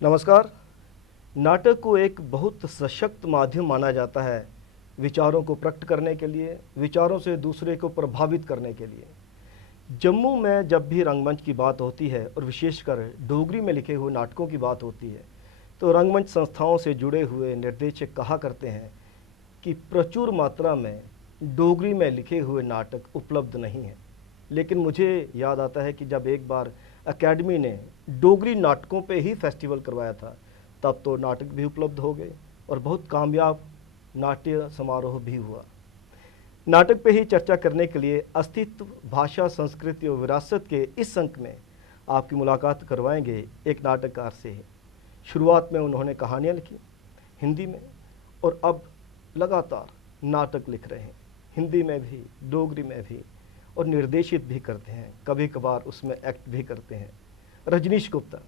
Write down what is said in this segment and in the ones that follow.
नमस्कार। नाटक को एक बहुत सशक्त माध्यम माना जाता है विचारों को प्रकट करने के लिए, विचारों से दूसरे को प्रभावित करने के लिए। जम्मू में जब भी रंगमंच की बात होती है और विशेषकर डोगरी में लिखे हुए नाटकों की बात होती है तो रंगमंच संस्थाओं से जुड़े हुए निर्देशक कहा करते हैं कि प्रचुर मात्रा में डोगरी में लिखे हुए नाटक उपलब्ध नहीं हैं। लेकिन मुझे याद आता है कि जब एक बार एकेडमी ने डोगरी नाटकों पे ही फेस्टिवल करवाया था तब तो नाटक भी उपलब्ध हो गए और बहुत कामयाब नाट्य समारोह भी हुआ। नाटक पे ही चर्चा करने के लिए अस्तित्व, भाषा, संस्कृति और विरासत के इस अंक में आपकी मुलाकात करवाएंगे एक नाटककार से। शुरुआत में उन्होंने कहानियाँ लिखी हिंदी में और अब लगातार नाटक लिख रहे हैं, हिंदी में भी, डोगरी में भी, और निर्देशित भी करते हैं, कभी कभार उसमें एक्ट भी करते हैं। रजनीश गुप्ता।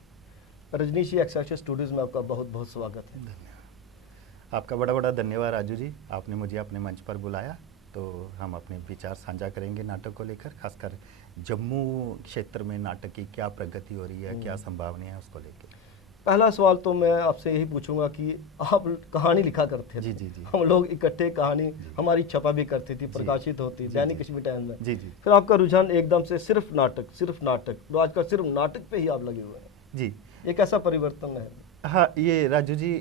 रजनीश जी, एक्सेलसियर स्टूडियोज़ में आपका बहुत बहुत स्वागत है। धन्यवाद। आपका बड़ा बड़ा धन्यवाद राजू जी, आपने मुझे अपने मंच पर बुलाया तो हम अपने विचार साझा करेंगे नाटक को लेकर, खासकर जम्मू क्षेत्र में नाटक की क्या प्रगति हो रही है, क्या संभावनाएं हैं उसको लेकर। पहला सवाल तो मैं आपसे यही पूछूंगा कि आप कहानी लिखा करते थे। जी जी जी। हम लोग इकट्ठे कहानी हमारी छपा भी करती थी, प्रकाशित होती दैनिक किसी भी टाइम में। जी जी। फिर आपका रुझान एकदम से सिर्फ नाटक, तो आजकल सिर्फ नाटक पे ही आप लगे हुए हैं। जी, एक ऐसा परिवर्तन है। हाँ ये राजू जी,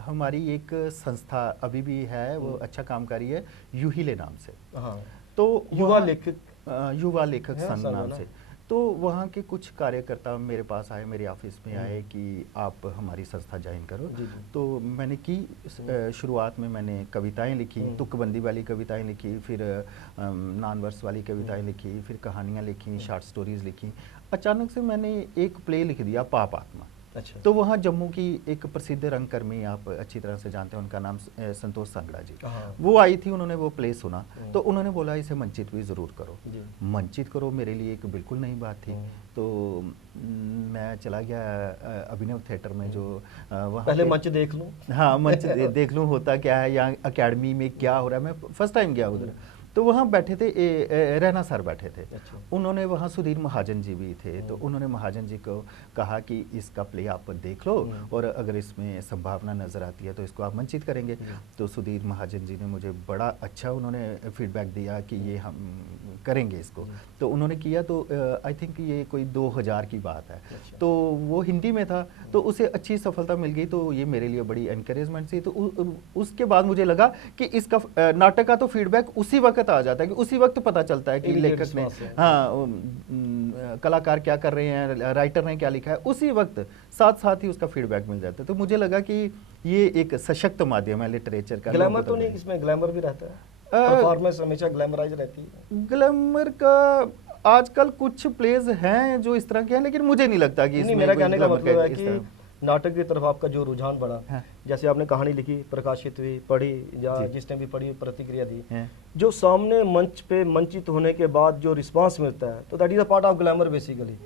हमारी एक संस्था अभी भी है, वो अच्छा काम कर रही है, यूहिले नाम से। हाँ, तो युवा लेखक संघ नाम से। तो वहाँ के कुछ कार्यकर्ता मेरे पास आए, मेरे ऑफिस में आए कि आप हमारी संस्था ज्वाइन करो। जी। तो मैंने की, शुरुआत में मैंने कविताएं लिखी, तुकबंदी वाली कविताएं लिखी, फिर नॉन वर्स वाली कविताएं लिखी, फिर कहानियाँ लिखी, शॉर्ट स्टोरीज लिखी। अचानक से मैंने एक प्ले लिख दिया, पाप आत्मा। अच्छा। तो वहाँ जम्मू की एक प्रसिद्ध रंगकर्मी, आप अच्छी तरह से जानते हैं, उनका नाम संतोष सांगड़ा जी, वो आई थी, उन्होंने वो प्ले सुना तो उन्होंने बोला इसे मंचित भी ज़रूर करो। मंचित करो मेरे लिए एक बिल्कुल नई बात थी। तो मैं चला गया अभिनव थिएटर में, जो वहाँ पहले मंच देख लूँ। हाँ, मंच देख लूँ होता क्या है, यहाँ अकेडमी में क्या हो रहा है। मैं फर्स्ट टाइम गया उधर, तो वहाँ बैठे थे रैना सर बैठे थे। अच्छा। उन्होंने वहाँ सुधीर महाजन जी भी थे, तो उन्होंने महाजन जी को कहा कि इसका प्ले आप देख लो और अगर इसमें संभावना नज़र आती है तो इसको आप मंचित करेंगे। तो सुधीर महाजन जी ने मुझे बड़ा अच्छा उन्होंने फीडबैक दिया कि ये हम करेंगे इसको। तो उन्होंने किया, तो आई थिंक ये कोई 2000 की बात है। तो वो हिंदी में था, तो उसे अच्छी सफलता मिल गई, तो ये मेरे लिए बड़ी एनकरेजमेंट थी। तो उसके बाद मुझे लगा कि इसका नाटक का तो फीडबैक उसी वक्त आ जाता है, कि उसी वक्त पता चलता है कि लेखक ने, हाँ, कलाकार क्या कर रहे हैं, राइटर ने क्या लिखा है, उसी वक्त साथ साथ ही उसका फीडबैक मिल जाता है। तो मुझे लगा कि ये एक सशक्त माध्यम है लिटरेचर का। ग्लैमर तो नहीं, इसमें ग्लैमर भी रहता है, परफॉर्मेंस हमेशा ग्लैमराइज रहती है। ग्लैमर का आजकल कुछ प्लेज हैं जो इस तरह के हैं, लेकिन मुझे नहीं लगता कि इसमें मेरा कहने का मतलब है कि नाटक की तरफ आपका जो रुझान बढ़ा, हाँ। जैसे आपने कहानी लिखी, प्रकाशित हुई, पढ़ी, या जिसने भी पढ़ी प्रतिक्रिया दी, जो सामने मंच पे मंचित होने के बाद जो रिस्पांस मिलता है, तो that is a part of glamour basically.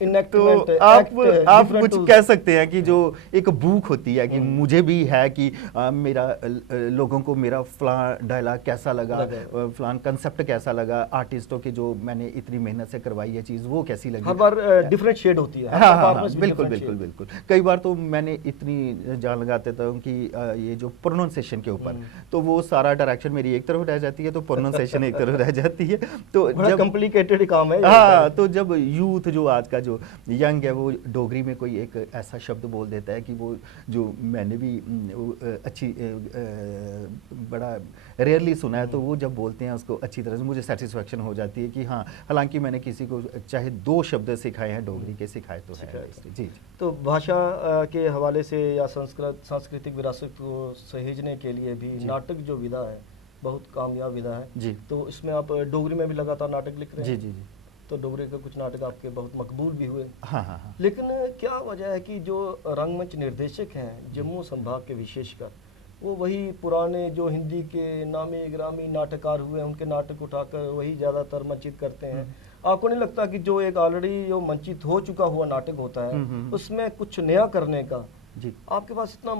तो आप कुछ कह सकते हैं कि जो एक भूख होती है कि मुझे भी है कि मेरा लोगों को मेरा फलां डायलॉग कैसा लगा, फलां कंसेप्ट कैसा लगा, आर्टिस्टों की जो मैंने इतनी मेहनत से करवाई है चीज़ वो कैसी लगी। हर बार डिफरेंट शेड होती है। हाँ, बिल्कुल। कई बार तो मैंने इतनी जान लगा देता हूँ कि ये जो प्रोनाउंसिएशन के ऊपर, तो वो सारा डायरेक्शन मेरी एक तरफ रह जाती है, तो प्रोनाउंसिएशन एक तरफ रह जाती है। तो जब कॉम्प्लिकेटेड काम है। हाँ, तो जब यूथ जो आज का जो यंग है वो डोगरी में कोई एक ऐसा शब्द बोल देता है कि वो जो मैंने भी अच्छी बड़ा रेयरली सुना है, तो वो जब बोलते हैं उसको अच्छी तरह से मुझे सेटिस्फेक्शन हो जाती है कि हाँ, हालांकि मैंने किसी को चाहे 2 शब्द सिखाए हैं डोगरी के, सिखाए तो है। जी। तो भाषा के हवाले से या सांस्कृतिक विरासत को सहेजने के लिए भी नाटक जो विधा है बहुत कामयाब विधा है जी। तो इसमें आप डोगरी में भी लगातार नाटक लिख रहे हैं। जी। तो डोगरी के कुछ नाटक आपके बहुत मकबूल भी हुए। हाँ। लेकिन क्या वजह है कि जो रंगमंच निर्देशक हैं जम्मू संभाग के विशेषकर, वो वही पुराने जो हिंदी के नामी ग्रामी नाटककार हुए हैं उनके नाटक उठाकर वही ज़्यादातर मंचित करते हैं? आपको नहीं लगता कि जो एक ऑलरेडी जो मंचित हो चुका हुआ नाटक होता है उसमें कुछ नया करने का जी आपके पास इतना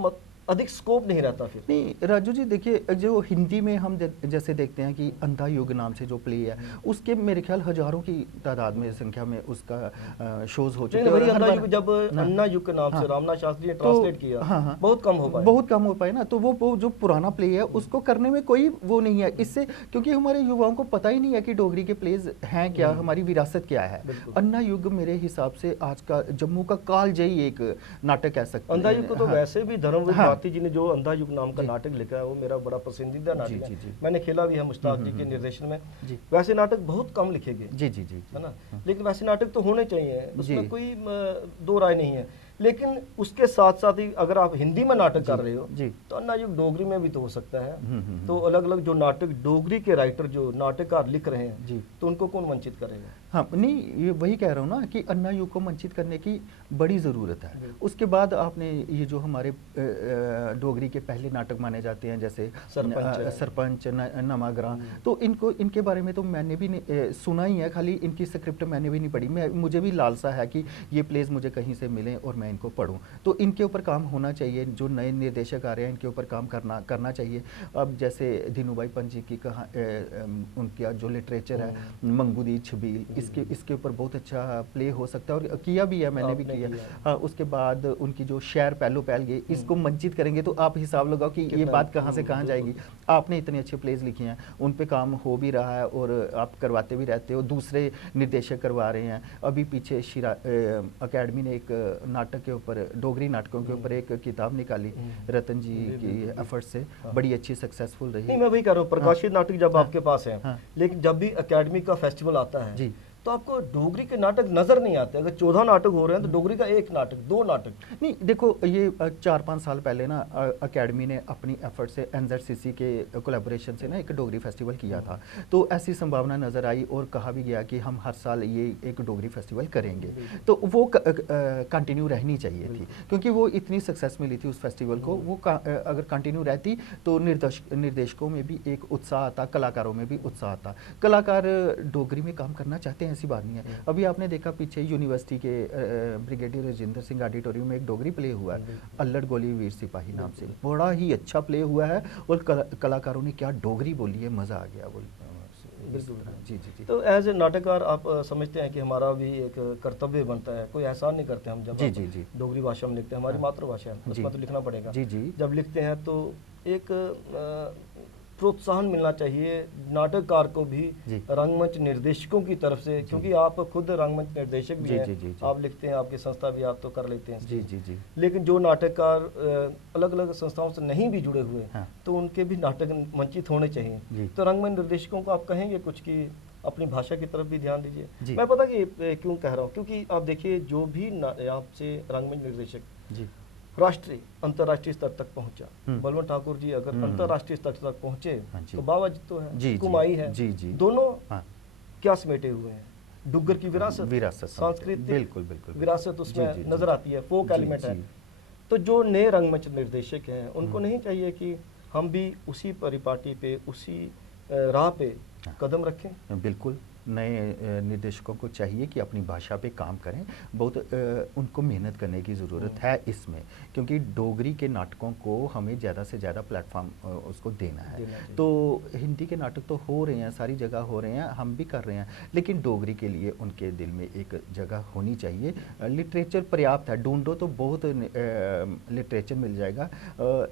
अधिक स्कोप नहीं रहता फिर। नहीं राजू जी, देखिए जो हिंदी में हम जैसे देखते हैं कि अंधा युग नाम से जो प्ले है, उसके मेरे ख्याल हज़ारों की तादाद में, संख्या में उसका शोज हो चुके हैं। वही अंधा युग जब अन्ना युग के नाम से रामनाथ शास्त्री ने ट्रांसलेट किया, हाँ, बहुत कम हो पाए, बहुत कम हो पाए ना। तो वो जो पुराना प्ले है उसको करने में कोई वो नहीं है इससे, क्योंकि हमारे युवाओं को पता ही नहीं है कि डोगरी के प्लेज हैं क्या, हमारी विरासत क्या है। अन्ना युग मेरे हिसाब से आज का जम्मू का कालजयी एक नाटक कह सकते हैं। अंधा युग को तो वैसे भी धर्मवीर भारती जी ने जो अंधा युग नाम का नाटक लिखा है, वो मेरा बड़ा पसंदीदा नाटक है। मैंने खेला भी है मुश्ताक जी के निर्देशन में। वैसे नाटक बहुत कम लिखे गए, जी जी जी, है ना, लेकिन वैसे नाटक तो होने चाहिए, उसमें कोई दो राय नहीं है। लेकिन उसके साथ साथ ही अगर आप हिंदी में नाटक कर रहे हो तो अन्ना युग डोगरी में भी तो हो सकता है। तो अलग अलग जो नाटक डोगरी के राइटर जो नाटककार लिख रहे हैं, तो उनको कौन वंचित करेगा? हाँ, नहीं ये वही कह रहा हूँ ना कि अन्ना युग को वंचित करने की बड़ी ज़रूरत है। उसके बाद आपने ये जो हमारे डोगरी के पहले नाटक माने जाते हैं, जैसे सरपंच नमाग्रां, तो इनके बारे में तो मैंने भी सुना ही है, खाली इनकी स्क्रिप्ट मैंने भी नहीं पढ़ी। मुझे भी लालसा है कि ये प्लेस मुझे कहीं से मिले और मैं इनको पढूं। तो इनके ऊपर काम होना चाहिए, जो नए निर्देशक आ रहे हैं इनके ऊपर काम करना चाहिए। अब जैसे धीनूभाई पंत जी की उनका जो लिटरेचर है, मंगू दी छबील, इसके ऊपर बहुत अच्छा प्ले हो सकता है, और किया भी है, मैंने भी किया। हाँ, उसके बाद उनकी जो शहर पहलो पहल गए, इसको मंचित करेंगे तो आप हिसाब लगाओ कि ये बात कहाँ से कहाँ जाएगी। आपने इतने अच्छे प्लेज लिखे हैं, उन पे काम हो भी रहा है और आप करवाते भी रहते हो, दूसरे निर्देशक करवा रहे हैं। अभी पीछे अकेडमी ने एक नाटक के ऊपर, डोगरी नाटकों के ऊपर एक किताब निकाली, रतन जी की एफर्ट से, बड़ी अच्छी सक्सेसफुल रही। नहीं, मैं वही कह रहा हूँ, प्रकाशित नाटक जब आपके पास है, लेकिन जब भी अकेडमी का फेस्टिवल आता है तो आपको डोगरी के नाटक नजर नहीं आते। अगर 14 नाटक हो रहे हैं तो डोगरी का एक नाटक, 2 नाटक नहीं। देखो ये 4-5 साल पहले ना अकेडमी ने अपनी एफर्ट से NZCC के कोलैबोरेशन से ना एक डोगरी फेस्टिवल किया था, तो ऐसी संभावना नज़र आई और कहा भी गया कि हम हर साल ये एक डोगरी फेस्टिवल करेंगे। तो वो कंटिन्यू रहनी चाहिए थी, क्योंकि वो इतनी सक्सेस मिली थी उस फेस्टिवल को। वो अगर कंटिन्यू रहती तो निर्देशकों में भी एक उत्साह आता, कलाकारों में भी उत्साह आता। कलाकार डोगरी में काम करना चाहते हैं, ऐसी बात नहीं है। अभी आपने देखा पीछे यूनिवर्सिटी के ब्रिगेडियर राजेंद्र सिंह ऑडिटोरियम में एक डोगरी प्ले हुआ है, अल्लड़ गोली वीर सिपाही नाम से, बड़ा ही अच्छा प्ले हुआ है और कलाकारों ने क्या डोगरी बोली है, मजा आ गया बोल। जी जी जी। तो एज ए नाटककार आप समझते हैं कि हमारा भी एक कर्तव्य बनता है, कोई एहसान नहीं करते हम जब डोगरी भाषा में लिखते हैं, हमारी मातृभाषा है, उसमें तो लिखना पड़ेगा। जब लिखते हैं तो एक प्रोत्साहन मिलना चाहिए नाटककार को भी रंगमंच निर्देशकों की तरफ से, क्योंकि आप खुद रंगमंच निर्देशक भी हैं, आप लिखते हैं, आपकी संस्था भी आप तो कर लेते हैं। जी। लेकिन जो नाटककार अलग अलग संस्थाओं से नहीं भी जुड़े हुए, तो उनके भी नाटक मंचित होने चाहिए। तो रंगमंच निर्देशकों को आप कहेंगे कुछ कि अपनी भाषा की तरफ भी ध्यान दीजिए। मैं पता कि क्यों कह रहा हूँ, क्योंकि आप देखिए जो भी आपसे रंगमंच निर्देशक राष्ट्रीय अंतर्राष्ट्रीय स्तर तक पहुंचा, बलवंत ठाकुर जी अगर अंतर्राष्ट्रीय स्तर तक पहुंचे तो बाबा जी तो है, कुमाई है, दोनों क्या समेटे हुए हैं, डुग्गर की विरासत, सांस्कृतिक विरासत उसमें नजर आती है, फोक एलिमेंट है। तो जो नए रंगमंच निर्देशक हैं उनको नहीं चाहिए कि हम भी उसी परिपाटी पे, उसी राह पे कदम रखें? बिल्कुल, नए निर्देशकों को चाहिए कि अपनी भाषा पे काम करें। बहुत उनको मेहनत करने की ज़रूरत है इसमें, क्योंकि डोगरी के नाटकों को हमें ज़्यादा से ज़्यादा प्लेटफॉर्म उसको देना है। तो हिंदी के नाटक तो हो रहे हैं, सारी जगह हो रहे हैं, हम भी कर रहे हैं, लेकिन डोगरी के लिए उनके दिल में एक जगह होनी चाहिए। लिटरेचर पर्याप्त है, ढूंढो तो बहुत लिटरेचर मिल जाएगा,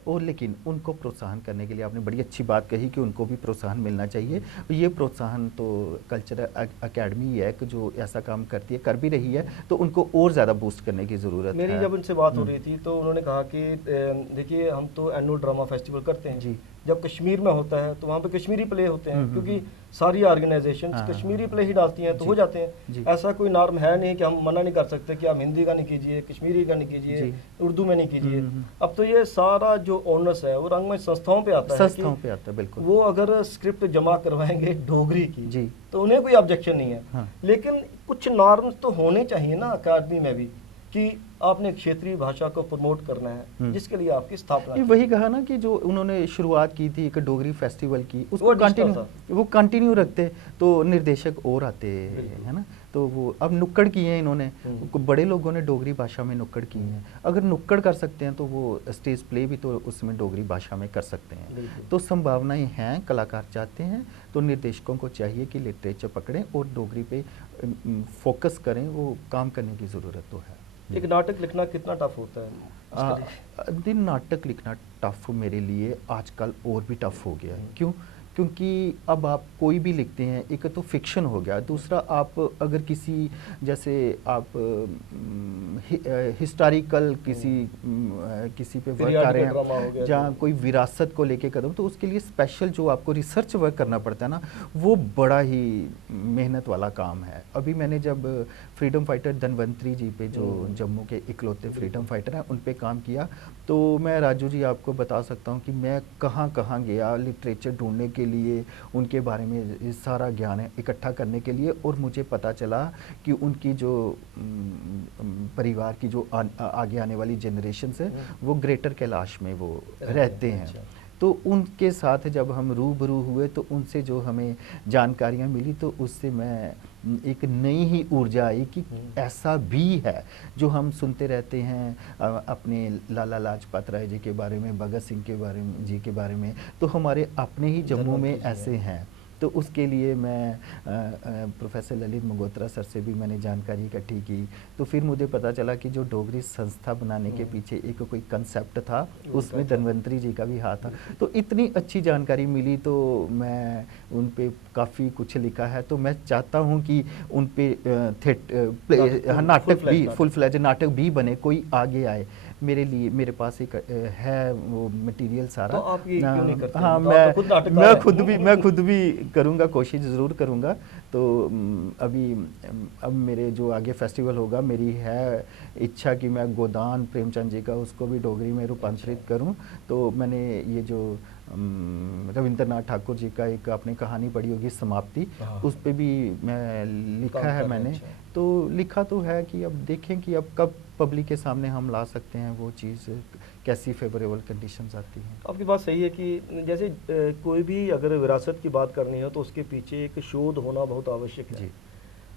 और लेकिन उनको प्रोत्साहन करने के लिए आपने बड़ी अच्छी बात कही कि उनको भी प्रोत्साहन मिलना चाहिए। ये प्रोत्साहन तो कल्चरल अकेडमी है कि जो ऐसा काम करती है, कर भी रही है, तो उनको और ज़्यादा बूस्ट करने की ज़रूरत है। मेरी जब उनसे बात हो रही थी तो उन्होंने कहा कि देखिए हम तो एनुअल ड्रामा फेस्टिवल करते हैं जी, जब कश्मीर में होता है तो वहाँ पे कश्मीरी प्ले होते हैं, क्योंकि सारी ऑर्गेनाइजेशन कश्मीरी प्ले ही डालती हैं, तो हो जाते हैं। ऐसा कोई नॉर्म है नहीं कि हम मना नहीं कर सकते कि आप हिंदी का नहीं कीजिए, कश्मीरी का नहीं कीजिए, उर्दू में नहीं कीजिए। अब तो ये सारा जो ऑनर्स है वो रंगमंच संस्थाओं पे आता है, बिल्कुल। वो अगर स्क्रिप्ट जमा करवाएंगे डोगरी की तो उन्हें कोई ऑब्जेक्शन नहीं है, लेकिन कुछ नॉर्म्स तो होने चाहिए ना अकादमी में भी कि आपने क्षेत्रीय भाषा को प्रमोट करना है, जिसके लिए आपकी स्थापना। वही कहा ना कि जो उन्होंने शुरुआत की थी एक डोगरी फेस्टिवल की, उसको वो कंटिन्यू रखते तो निर्देशक और आते, है ना। तो वो अब नुक्कड़ किए हैं इन्होंने, बड़े लोगों ने डोगरी भाषा में नुक्कड़ की हैं। अगर नुक्कड़ कर सकते हैं तो वो स्टेज प्ले भी तो उसमें डोगरी भाषा में कर सकते हैं। तो संभावनाएं हैं, कलाकार चाहते हैं, तो निर्देशकों को चाहिए कि लिटरेचर पकड़ें और डोगरी पे फोकस करें, वो काम करने की ज़रूरत तो है। एक नाटक लिखना कितना टफ होता है? दिन नाटक लिखना टफ मेरे लिए आजकल और भी टफ हो गया है। क्यों? क्योंकि अब आप कोई भी लिखते हैं, एक तो फिक्शन हो गया, दूसरा आप अगर किसी जैसे आप हिस्टोरिकल किसी पे वर्क कर रहे हैं जहाँ कोई विरासत को लेके कदम, तो उसके लिए स्पेशल जो आपको रिसर्च वर्क करना पड़ता है ना, वो बड़ा ही मेहनत वाला काम है। अभी मैंने जब फ्रीडम फाइटर धनवंतरी जी पे, जो जम्मू के इकलौते फ्रीडम फाइटर हैं, उन पे काम किया, तो मैं राजू जी आपको बता सकता हूँ कि मैं कहाँ कहाँ गया लिटरेचर ढूंढने के लिए, उनके बारे में सारा ज्ञान इकट्ठा करने के लिए, और मुझे पता चला कि उनकी जो परिवार की जो आगे आने वाली जनरेशन है वो ग्रेटर कैलाश में वो रहते हैं। तो उनके साथ जब हम रूबरू हुए तो उनसे जो हमें जानकारियाँ मिली, तो उससे मैं एक नई ही ऊर्जा आई कि ऐसा भी है जो हम सुनते रहते हैं अपने लाला लाजपत राय जी के बारे में, भगत सिंह के बारे में जी के बारे में, तो हमारे अपने ही जम्मू में ऐसे हैं। तो उसके लिए मैं प्रोफेसर ललित मंगोत्रा सर से भी मैंने जानकारी इकट्ठी की। तो फिर मुझे पता चला कि जो डोगरी संस्था बनाने के पीछे एक कोई कंसेप्ट था, उसमें धनवंतरी जी का भी हाथ था। तो इतनी अच्छी जानकारी मिली, तो मैं उन पे काफ़ी कुछ लिखा है। तो मैं चाहता हूँ कि उन पे नाटक भी, फुल फ्लेज नाटक भी बने, कोई आगे आए। मेरे पास एक है वो मटेरियल सारा। तो आप ये क्यों नहीं करते? हाँ, मैं खुद भी करूँगा, कोशिश ज़रूर करूँगा। तो अब मेरे जो आगे फेस्टिवल होगा, मेरी है इच्छा कि मैं गोदान प्रेमचंद जी का उसको भी डोगरी में रूपांतरित करूँ। तो मैंने ये जो रविंद्रनाथ ठाकुर जी का एक आपने कहानी पढ़ी होगी समाप्ति, उस पे भी मैं लिखा है मैंने। तो लिखा तो है कि अब देखें कि अब कब पब्लिक के सामने हम ला सकते हैं वो चीज़, कैसी फेवरेबल कंडीशंस आती हैं। आपकी बात सही है कि जैसे कोई भी अगर विरासत की बात करनी हो तो उसके पीछे एक शोध होना बहुत आवश्यक है।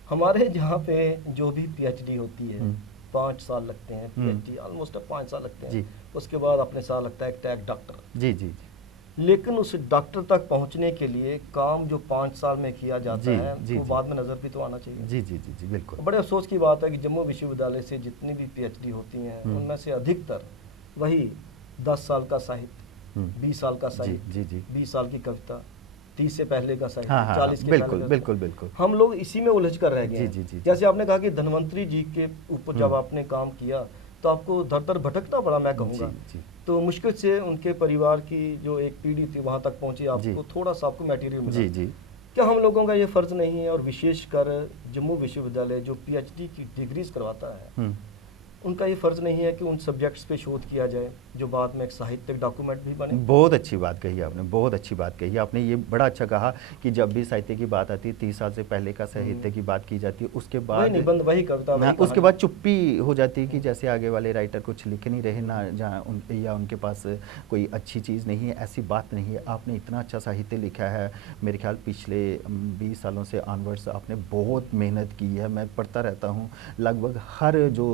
हमारे जहाँ पे जो भी पीएचडी होती है 5 साल लगते हैं, पीएचडी ऑलमोस्ट 5 साल लगते हैं, उसके बाद अपने साल लगता है एक टैग डॉक्टर। जी। लेकिन उस डॉक्टर तक पहुंचने के लिए काम जो 5 साल में किया जाता है वो बाद में नज़र भी तो आना चाहिए। जी बिल्कुल। बड़े अफसोस की बात है कि जम्मू विश्वविद्यालय से जितनी भी पीएचडी होती हैं उनमें से अधिकतर वही 10 साल का साहित्य, 20 साल का साहित्य, 20 साल की कविता, 30 से पहले का साहित्य, 40 के पहले का। बिल्कुल। हम लोग इसी में उलझ कर रह गए हैं। जैसे आपने कहा कि धनवंतरी जी के ऊपर जब आपने काम किया तो आपको दर दर भटकना पड़ा, मैं कहूँगा। तो मुश्किल से उनके परिवार की जो एक पीढ़ी थी वहाँ तक पहुँची, आपको थोड़ा सा आपको मटेरियल मिला। क्या हम लोगों का ये फ़र्ज़ नहीं है, और विशेषकर जम्मू विश्वविद्यालय जो पीएचडी की डिग्रीज करवाता है, उनका ये फ़र्ज़ नहीं है कि उन सब्जेक्ट्स पे शोध किया जाए जो बाद में एक साहित्यिक डॉक्यूमेंट भी बने? बहुत अच्छी बात कही आपने, बहुत अच्छी बात कही आपने। ये बड़ा अच्छा कहा कि जब भी साहित्य की बात आती है 30 साल से पहले का साहित्य की बात की जाती है, उसके बाद निबंध, वही कविता, उसके बाद चुप्पी हो जाती है कि जैसे आगे वाले राइटर कुछ लिख नहीं रहे ना, जहाँ या उनके पास कोई अच्छी चीज़ नहीं है। ऐसी बात नहीं है, आपने इतना अच्छा साहित्य लिखा है। मेरे ख्याल पिछले 20 सालों से ऑनवर्ड्स आपने बहुत मेहनत की है। मैं पढ़ता रहता हूँ, लगभग हर जो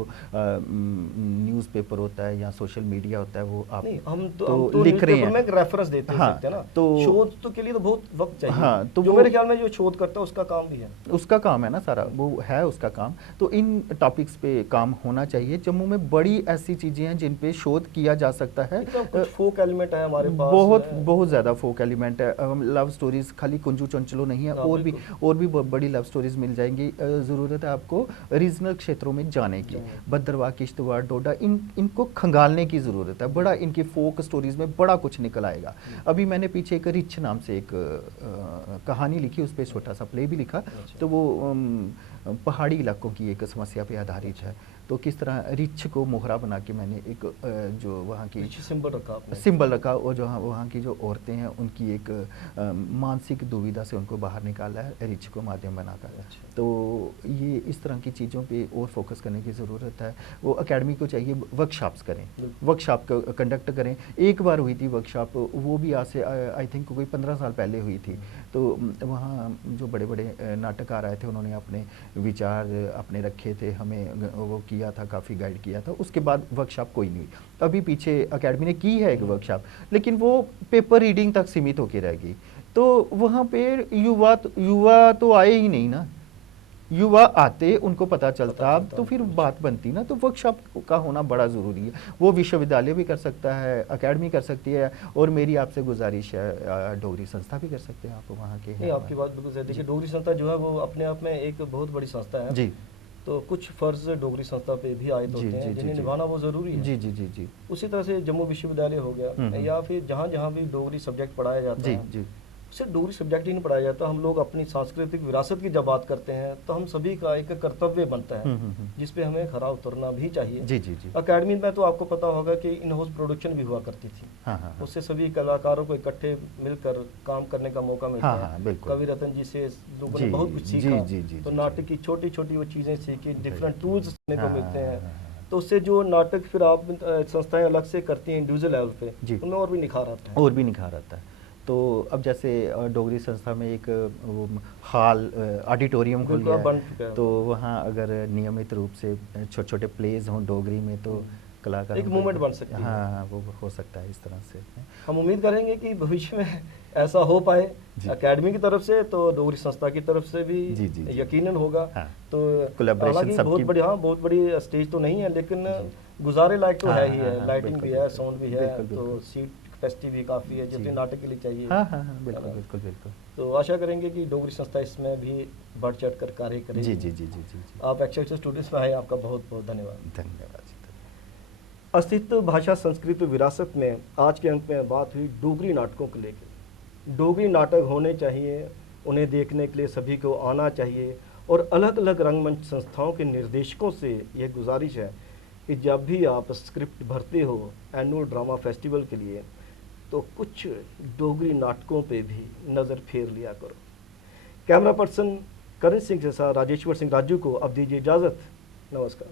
न्यूज़पेपर होता है या सोशल मीडिया होता है वो आप हम तो लिख रहे हैं, रेफरेंस देते हैं ना। तो शोध तो के लिए तो बहुत वक्त चाहिए। हाँ, तो जो मेरे ख्याल में जो शोध करता है उसका काम भी है, उसका काम है ना सारा, वो है उसका काम। तो इन टॉपिक्स पे काम होना चाहिए। जम्मू में बड़ी ऐसी चीज़ें हैं जिन पे शोध किया जा सकता है। कुछ फोक एलिमेंट है हमारे पास, बहुत ज़्यादा फोक एलिमेंट है। लव स्टोरीज खाली कुंजू चंचलो नहीं है, और भी बड़ी लव स्टोरीज मिल जाएंगी। ज़रूरत है आपको रीजनल क्षेत्रों में जाने की, भद्रवाह, किश्तवाड़, डोडा, इनको खंगालने की ज़रूरत है। बड़ा इनकी फोक स्टोरीज़ में बड़ा कुछ निकल आएगा। अभी मैंने पीछे एक रिच नाम से एक कहानी लिखी, उस पर छोटा सा प्ले भी लिखा। तो वो पहाड़ी इलाकों की एक समस्या पे आधारित है। तो किस तरह रिच को मोहरा बना के मैंने एक जो वहाँ की सिंबल रखा, और जो वहाँ की जो औरतें हैं उनकी एक मानसिक दुविधा से उनको बाहर निकाला है रिच को माध्यम बनाकर। तो ये इस तरह की चीज़ों पे और फोकस करने की ज़रूरत है। वो एकेडमी को चाहिए वर्कशॉप्स करें, वर्कशॉप कंडक्ट करें। एक बार हुई थी वर्कशॉप, वो भी आज से आई थिंक कोई 15 साल पहले हुई थी। तो वहाँ जो बड़े बड़े नाटककार आए थे उन्होंने अपने विचार अपने रखे थे, हमें वो किया था, काफ़ी गाइड किया था। उसके बाद वर्कशॉप कोई नहीं हुई। अभी पीछे अकेडमी ने की है एक वर्कशॉप, लेकिन वो पेपर रीडिंग तक सीमित होकर रह गई। तो वहाँ पे युवा तो आए ही नहीं ना, युवा आते उनको पता चलता तो फिर बात बनती ना। तो वर्कशॉप का होना बड़ा ज़रूरी है। वो विश्वविद्यालय भी कर सकता है, अकेडमी कर सकती है, और मेरी आपसे गुजारिश है डोगरी संस्था भी कर सकते हैं आप वहाँ के। नहीं, आपकी बात बिल्कुल सही। देखिए, डोगरी संस्था जो है वो अपने आप में एक बहुत बड़ी संस्था है जी। तो कुछ फ़र्ज़ डोगरी संस्था पे भी आयत होते हैं जिन्हें निभाना वो ज़रूरी है। जी जी जी जी। उसी तरह से जम्मू विश्वविद्यालय हो गया या फिर जहाँ जहाँ भी डोगरी सब्जेक्ट पढ़ाया जाता है, जी। सिर्फ डोगरी सब्जेक्ट ही नहीं पढ़ाया जाता। हम लोग अपनी सांस्कृतिक विरासत की जब बात करते हैं तो हम सभी का एक कर्तव्य बनता है जिस पे हमें खरा उतरना भी चाहिए। जी जी जी। अकेडमी में तो आपको पता होगा कि इन हाउस प्रोडक्शन भी हुआ करती थी। हाँ। उससे सभी कलाकारों को इकट्ठे मिलकर काम करने का मौका मिलता है। कवि रतन जी से लोगों ने बहुत कुछ सीखा। तो नाटक की छोटी छोटी वो चीज़ें सीखी, डिफरेंट टूल्स सीखने को मिलते हैं। तो उससे जो नाटक फिर आप संस्थाएं अलग से करती हैं इंडिविजुअल लेवल पे, उनमें और भी निखार आता है। और भी निखार आता है। तो अब जैसे डोगरी संस्था में एक हॉल ऑडिटोरियम खुल गया है, तो वहाँ अगर नियमित रूप से छोटे छोटे प्लेज हों डोगरी में तो कलाकार एक मूवमेंट बन सकती है। हाँ, वो हो सकता है इस तरह से। हम उम्मीद करेंगे कि भविष्य में ऐसा हो पाए, अकेडमी की तरफ से तो डोगरी संस्था की तरफ से भी यकीनन होगा। हाँ, तो कोलैबोरेशन बहुत बड़ी स्टेज तो नहीं है, लेकिन गुजारे लायक तो है ही है। लाइटिंग भी है, साउंड भी है, तो सीट कैपेसिटी भी काफ़ी है जितने नाटक के लिए चाहिए। हाँ, बिल्कुल बिल्कुल बिल्कुल। तो आशा करेंगे कि डोगरी संस्था इसमें भी बढ़ चढ़ कर कार्य करेगी। जी जी जी जी जी। आप एक्सेल स्टूडियोज में आए, आपका बहुत बहुत धन्यवाद। धन्यवाद। अस्तित्व भाषा संस्कृति विरासत में आज के अंक में बात हुई डोगरी नाटकों को लेकर। डोगरी नाटक होने चाहिए, उन्हें देखने के लिए सभी को आना चाहिए, और अलग अलग रंगमंच संस्थाओं के निर्देशकों से यह गुजारिश है कि जब भी आप स्क्रिप्ट भरते हो एनुअल ड्रामा फेस्टिवल के लिए तो कुछ डोगरी नाटकों पे भी नज़र फेर लिया करो। कैमरा पर्सन करण सिंह के साथ राजेश्वर सिंह राजू को अब दीजिए इजाज़त। नमस्कार।